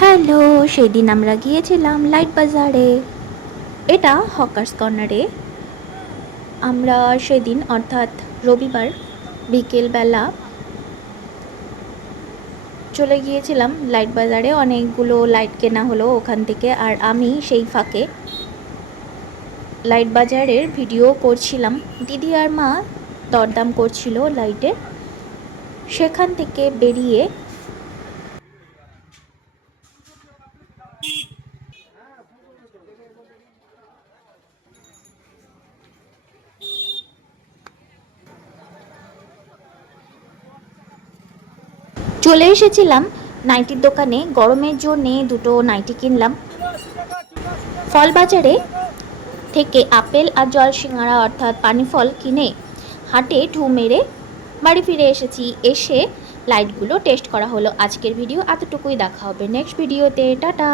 Hello, সেদিন আমরা গিয়েছিলাম লাইট বাজারে। এটা হকার্স কর্নারে। আমরা সেদিন অর্থাৎ রবিবার বিকেলবেলা চলে গিয়েছিলাম লাইট বাজারে। অনেকগুলো লাইট কেনা হলো ওখান থেকে, আর আমি সেই ফাঁকে লাইট বাজারের ভিডিও করছিলাম। দিদি আর মা দরদাম করছিল লাইটের। সেখান থেকে বেরিয়ে চলে এসেছিলাম নাইটির দোকানে। গরমের জন্যে দুটো নাইটি কিনলাম। ফল বাজারে থেকে আপেল আর জল সিঙ্গারা অর্থাৎ পানি ফল কিনে হাটে ঢু মেরে বাড়ি ফিরে এসেছি। এসে লাইটগুলো টেস্ট করা হলো। আজকের ভিডিও এতটুকুই, দেখা হবে নেক্সট ভিডিওতে। টাটা।